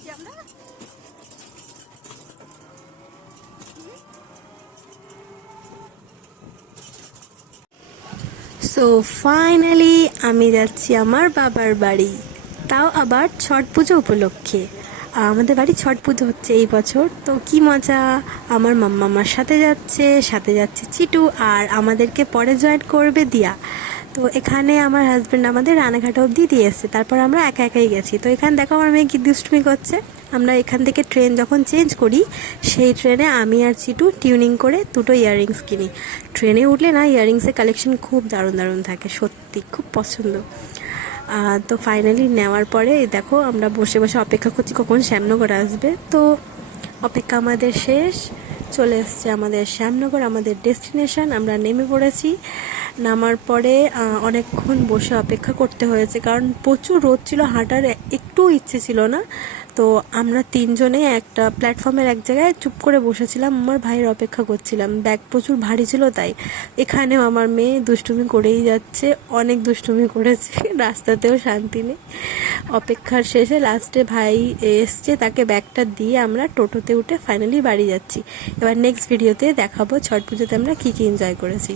যাচ্ছি আমরা। So finally আমি যাচ্ছি আমার বাবার বাড়ি, তাও আবার ছট পুজো উপলক্ষে। আমাদের বাড়ি ছট পুজো হচ্ছে এই বছর, তো কি মজা। আমার মাম্মা আমার সাথে যাচ্ছে চিটু, আর আমাদেরকে পরে জয়েন করবে দিয়া। তো এখানে আমার হাজব্যান্ড আমাদের রানাঘাট অবধি দিয়ে এসছে, তারপর আমরা একা একাই গেছি। তো এখানে দেখো আমার মেয়ে কি দুষ্টুমি করছে। আমরা এখান থেকে ট্রেন যখন চেঞ্জ করি, সেই ট্রেনে আমি আর চিটু টিউনিং করে দুটো ইয়াররিংস কিনি। ট্রেনে উঠলে না ইয়াররিংসের কালেকশন খুব দারুণ দারুণ থাকে, সত্যি খুব পছন্দ। তো ফাইনালি নেওয়ার পরে দেখো আমরা বসে বসে অপেক্ষা করছি কখন শ্যামনগর আসবে। তো অপেক্ষা আমাদের শেষ, চলে এসছে আমাদের শ্যামনগর, আমাদের ডেস্টিনেশন। আমরা নেমে পড়েছি। নামার পরে অনেকক্ষণ বসে অপেক্ষা করতে হয়েছে, কারণ প্রচুর রোদ ছিল, হাঁটার একটু ইচ্ছে ছিল না। তো আমরা তিনজনে একটা প্ল্যাটফর্মের এক জায়গায় চুপ করে বসেছিলাম, আমার ভাইয়ের অপেক্ষা করছিলাম। ব্যাগ প্রচুর ভারী ছিল, তাই এখানেও আমার মেয়ে দুষ্টুমি করেই যাচ্ছে, অনেক দুষ্টুমি করেছে, রাস্তাতেও শান্তি নেই। অপেক্ষার শেষে লাস্টে ভাই এসছে, তাকে ব্যাগটা দিয়ে আমরা টোটোতে উঠে ফাইনালি বাড়ি যাচ্ছি। এবার নেক্সট ভিডিওতে দেখাবো ছট পুজোতে আমরা কী কী এনজয় করেছি।